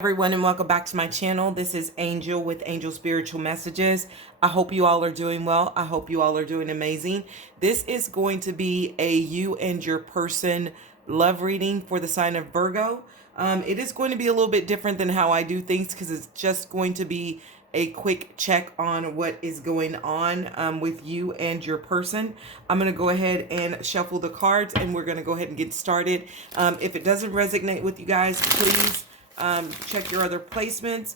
Everyone, and welcome back to my channel. This is Angel with Angel Spiritual Messages. I hope you all are doing well. I hope you all are doing amazing. This is going to be a you and your person love reading for the sign of Virgo. It is going to be a little bit different than how I do things because it's just going to be a quick check on what is going on with you and your person. I'm going to go ahead and shuffle the cards and we're going to go ahead and get started. If it doesn't resonate with you guys, please check your other placements.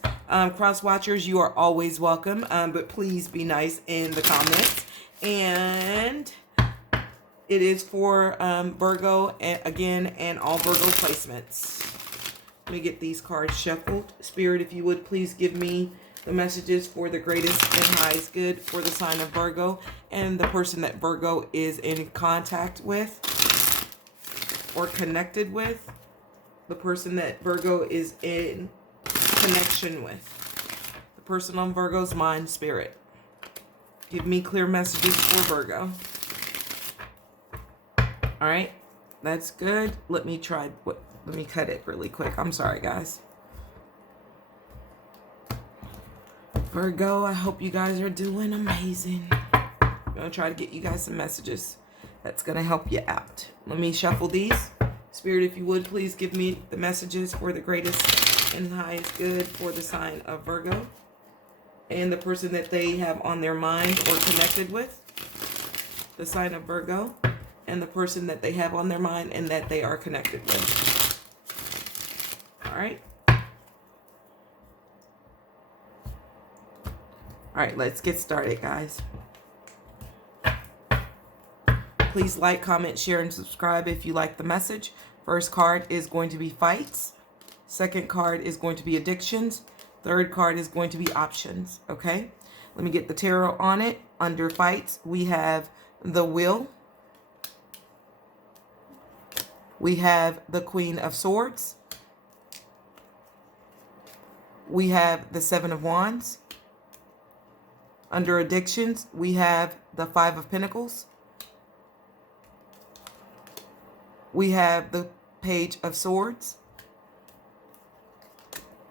Cross watchers, you are always welcome, but please be nice in the comments. And it is for Virgo again, and all Virgo placements. Let me get these cards shuffled. Spirit, if you would please give me the messages for the greatest and highest good for the sign of Virgo and the person that Virgo is in contact with or connected with. The person that Virgo is in connection with. The person on Virgo's mind, Spirit. Give me clear messages for Virgo. All right, that's good. Let me cut it really quick. I'm sorry, guys. Virgo, I hope you guys are doing amazing. I'm going to try to get you guys some messages that's going to help you out. Let me shuffle these. Spirit, if you would, please give me the messages for the greatest and highest good for the sign of Virgo and the person that they have on their mind or connected with. The sign of Virgo and the person that they have on their mind and that they are connected with. All right. All right, let's get started, guys. Please like, comment, share, and subscribe if you like the message. First card is going to be fights. Second card is going to be addictions. Third card is going to be options, okay? Let me get the tarot on it. Under fights, we have the Wheel. We have the Queen of Swords. We have the Seven of Wands. Under addictions, we have the Five of Pentacles. We have the Page of Swords.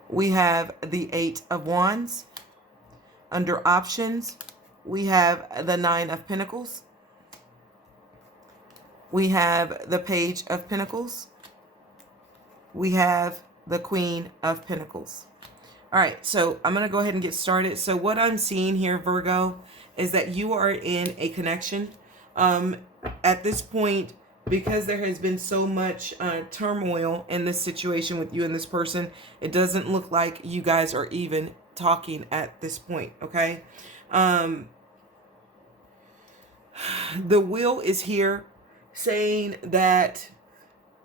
We have the Eight of Wands. Under options, we have the Nine of Pentacles. We have the Page of Pentacles. We have the Queen of Pentacles. All right, so I'm going to go ahead and get started. So what I'm seeing here, Virgo, is that you are in a connection. At this point, because there has been so much turmoil in this situation with you and this person, it doesn't look like you guys are even talking at this point, okay? The Wheel is here saying that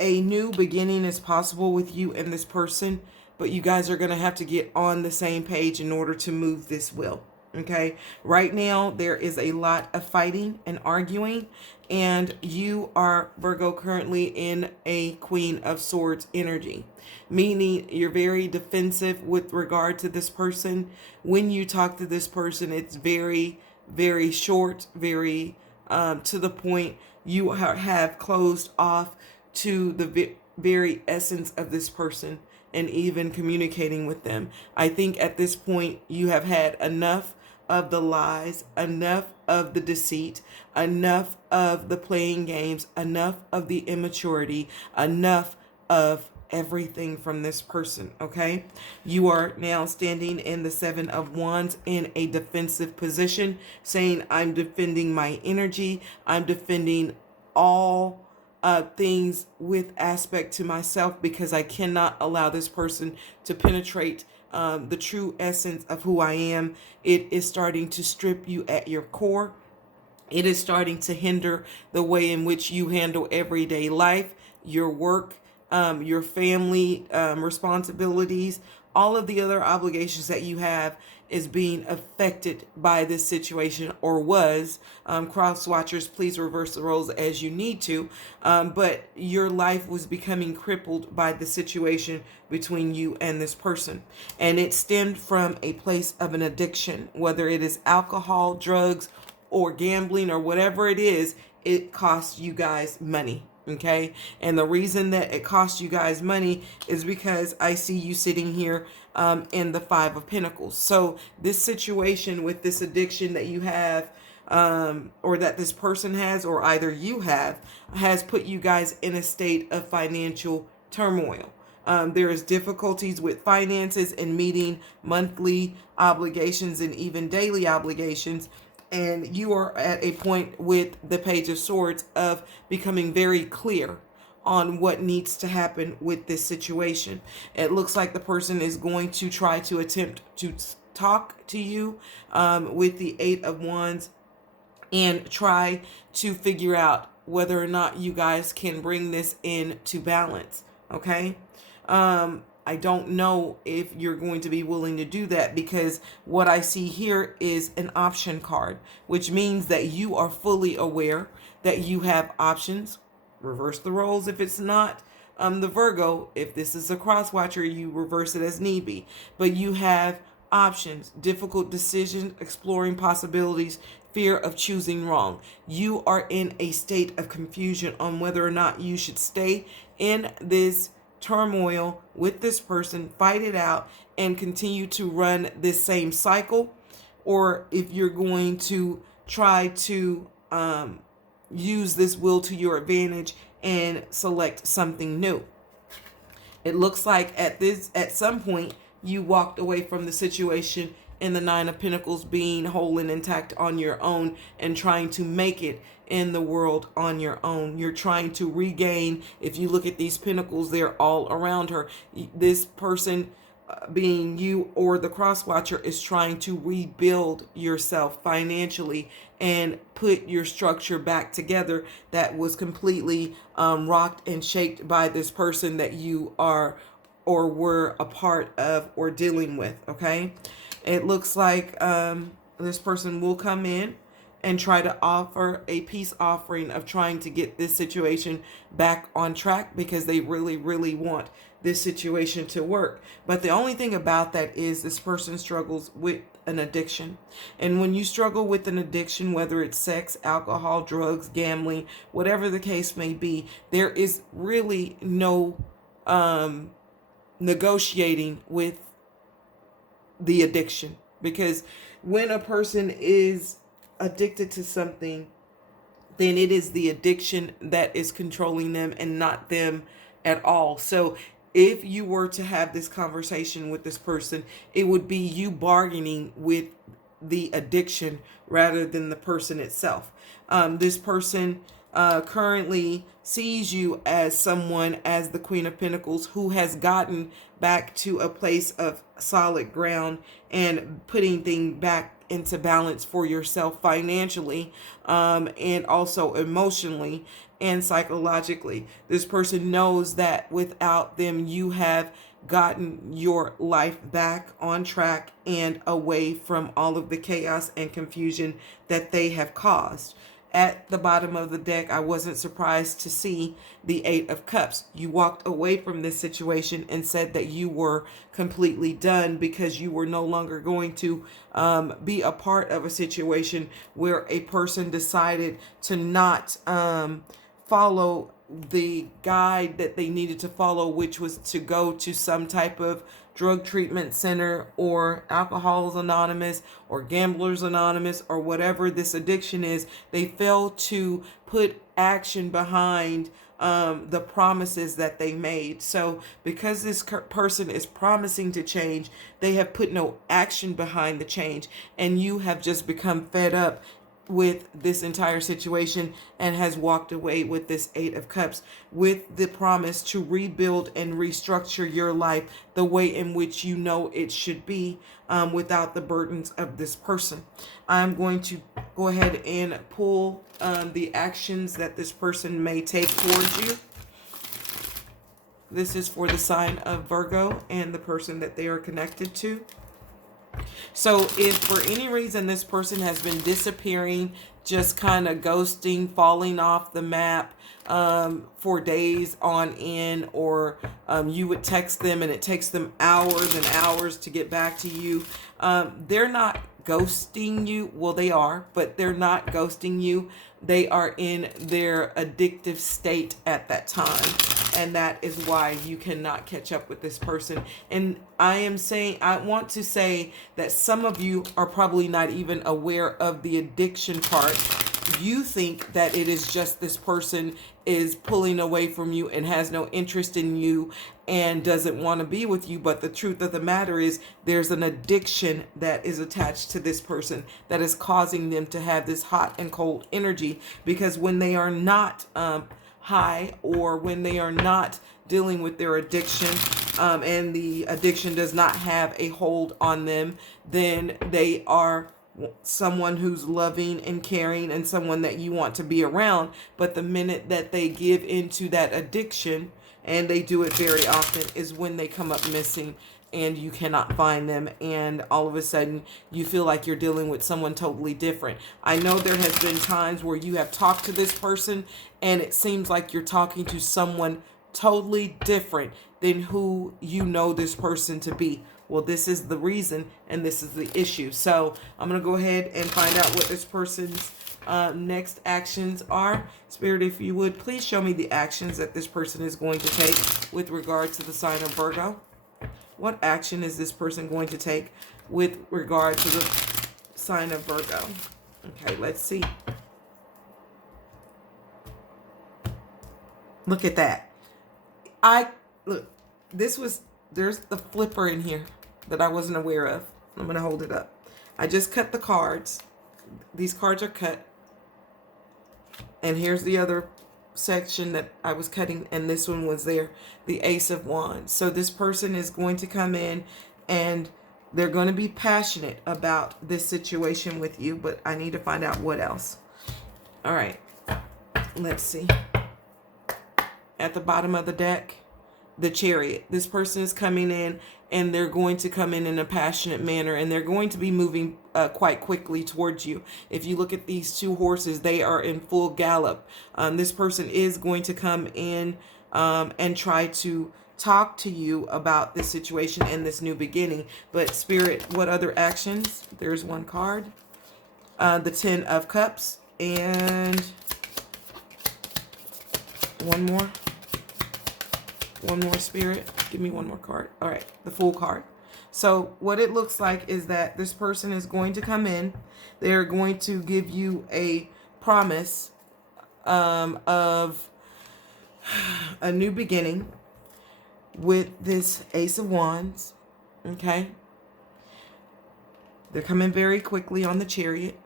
a new beginning is possible with you and this person, but you guys are going to have to get on the same page in order to move this wheel. Okay, right now there is a lot of fighting and arguing, and you are, Virgo, currently in a Queen of Swords energy, meaning you're very defensive with regard to this person. When you talk to this person, it's very, very short, very to the point. You have closed off to the very essence of this person and even communicating with them. I think at this point you have had enough of the lies, enough of the deceit, enough of the playing games, enough of the immaturity, enough of everything from this person, okay? You are now standing in the Seven of Wands in a defensive position, saying, I'm defending my energy, I'm defending all things with aspect to myself because I cannot allow this person to penetrate the true essence of who I am. It is starting to strip you at your core. It is starting to hinder the way in which you handle everyday life, your work, your family responsibilities, all of the other obligations that you have is being affected by this situation, or was. Cross watchers, please reverse the roles as you need to. But your life was becoming crippled by the situation between you and this person. And it stemmed from a place of an addiction, whether it is alcohol, drugs, or gambling, or whatever it is, it costs you guys money. Okay. And the reason that it costs you guys money is because I see you sitting here in the Five of Pentacles. So this situation with this addiction that you have, or that this person has, or either you have, has put you guys in a state of financial turmoil. There is difficulties with finances and meeting monthly obligations and even daily obligations. And you are at a point with the Page of Swords of becoming very clear on what needs to happen with this situation. It looks like the person is going to try to attempt to talk to you with the Eight of Wands and try to figure out whether or not you guys can bring this into balance. Okay. I don't know if you're going to be willing to do that, because what I see here is an option card, which means that you are fully aware that you have options. Reverse the roles if it's not the Virgo. If this is a cross watcher, you reverse it as need be. But you have options, difficult decisions, exploring possibilities, fear of choosing wrong. You are in a state of confusion on whether or not you should stay in this turmoil with this person, fight it out, and continue to run this same cycle, or if you're going to try to use this will to your advantage and select something new. It looks like at some point you walked away from the situation in the Nine of Pentacles, being whole and intact on your own and trying to make it in the world on your own. You're trying to regain. If you look at these pentacles, they're all around her. This person, being you or the cross watcher, is trying to rebuild yourself financially and put your structure back together that was completely rocked and shaked by this person that you are or were a part of or dealing with. Okay. It looks like this person will come in and try to offer a peace offering of trying to get this situation back on track, because they really, really want this situation to work. But the only thing about that is this person struggles with an addiction. And when you struggle with an addiction, whether it's sex, alcohol, drugs, gambling, whatever the case may be, there is really no negotiating with the addiction. Because when a person is addicted to something, then it is the addiction that is controlling them and not them at all. So if you were to have this conversation with this person, it would be you bargaining with the addiction rather than the person itself. This person currently sees you as someone, as the Queen of Pentacles, who has gotten back to a place of solid ground and putting things back into balance for yourself financially, and also emotionally and psychologically. This person knows that without them, you have gotten your life back on track and away from all of the chaos and confusion that they have caused. At the bottom of the deck, I wasn't surprised to see the Eight of Cups. You walked away from this situation and said that you were completely done, because you were no longer going to be a part of a situation where a person decided to not follow the guide that they needed to follow, which was to go to some type of drug treatment center or Alcoholics Anonymous or Gamblers Anonymous or whatever this addiction is. They fail to put action behind the promises that they made. So because this person is promising to change, they have put no action behind the change, and you have just become fed up with this entire situation and has walked away with this Eight of Cups, with the promise to rebuild and restructure your life the way in which you know it should be, without the burdens of this person. I'm going to go ahead and pull the actions that this person may take towards you. This is for the sign of Virgo and the person that they are connected to. So if for any reason this person has been disappearing, just kind of ghosting, falling off the map for days on end, or you would text them and it takes them hours and hours to get back to you, they're not ghosting you. Well, they are, but they're not ghosting you. They are in their addictive state at that time. And that is why you cannot catch up with this person. And I want to say that some of you are probably not even aware of the addiction part. You think that it is just this person is pulling away from you and has no interest in you and doesn't want to be with you. But the truth of the matter is there's an addiction that is attached to this person that is causing them to have this hot and cold energy, because when they are not high, or when they are not dealing with their addiction, and the addiction does not have a hold on them, then they are someone who's loving and caring and someone that you want to be around. But the minute that they give into that addiction, and they do it very often, is when they come up missing and you cannot find them, and all of a sudden you feel like you're dealing with someone totally different. I know there has been times where you have talked to this person and it seems like you're talking to someone totally different than who you know this person to be. Well, this is the reason, and this is the issue. So I'm going to go ahead and find out what this person's next actions are. Spirit, if you would, please show me the actions that this person is going to take with regard to the sign of Virgo. What action is this person going to take with regard to the sign of Virgo? Okay, let's see. Look at that. There's the flipper in here that I wasn't aware of. I'm going to hold it up. I just cut the cards. These cards are cut. And here's the other section that I was cutting, and this one was there, the Ace of Wands. So this person is going to come in and they're going to be passionate about this situation with you, but I need to find out what else. All right, let's see. At the bottom of the deck, the Chariot. This person is coming in and they're going to come in a passionate manner, and they're going to be moving quite quickly towards you. If you look at these two horses, they are in full gallop. This person is going to come in and try to talk to you about this situation and this new beginning. But Spirit, what other actions? There's one card. The Ten of Cups, and one more. One more, Spirit. Give me one more card. All right, the Fool card. So what it looks like is that this person is going to come in. They're going to give you a promise of a new beginning with this Ace of Wands. Okay. They're coming very quickly on the Chariot.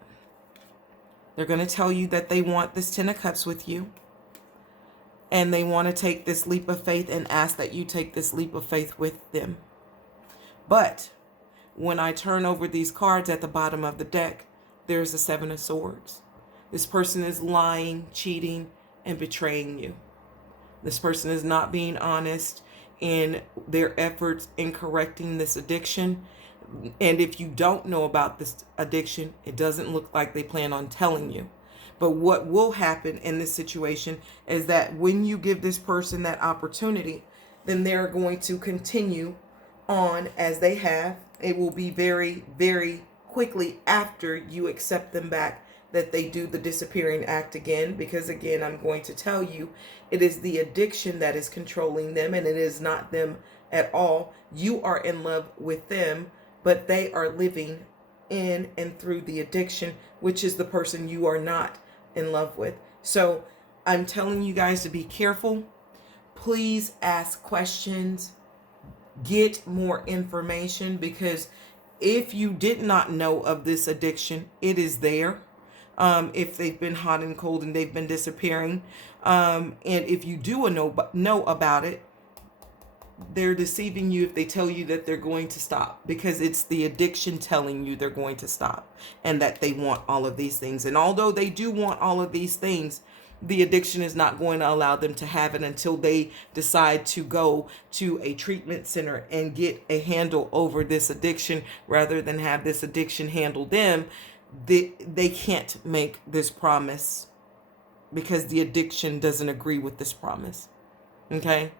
They're going to tell you that they want this Ten of Cups with you. And they want to take this leap of faith and ask that you take this leap of faith with them. But when I turn over these cards at the bottom of the deck, there's the Seven of Swords. This person is lying, cheating, and betraying you. This person is not being honest in their efforts in correcting this addiction. And if you don't know about this addiction, it doesn't look like they plan on telling you. But what will happen in this situation is that when you give this person that opportunity, then they're going to continue on as they have. It will be very, very quickly after you accept them back that they do the disappearing act again. Because again, I'm going to tell you, it is the addiction that is controlling them, and it is not them at all. You are in love with them, but they are living in and through the addiction, which is the person you are not in love with. So I'm telling you guys to be careful. Please ask questions, get more information, because if you did not know of this addiction, it is there. If they've been hot and cold and they've been disappearing, and if you do know about it, they're deceiving you if they tell you that they're going to stop, because it's the addiction telling you they're going to stop and that they want all of these things. And although they do want all of these things, the addiction is not going to allow them to have it until they decide to go to a treatment center and get a handle over this addiction rather than have this addiction handle them. They can't make this promise because the addiction doesn't agree with this promise. Okay?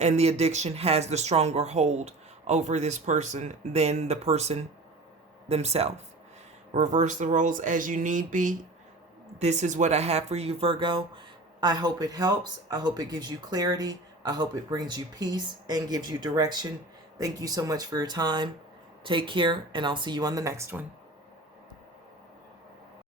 And the addiction has the stronger hold over this person than the person themselves. Reverse the roles as you need be. This is what I have for you, Virgo. I hope it helps. I hope it gives you clarity. I hope it brings you peace and gives you direction. Thank you so much for your time. Take care, and I'll see you on the next one.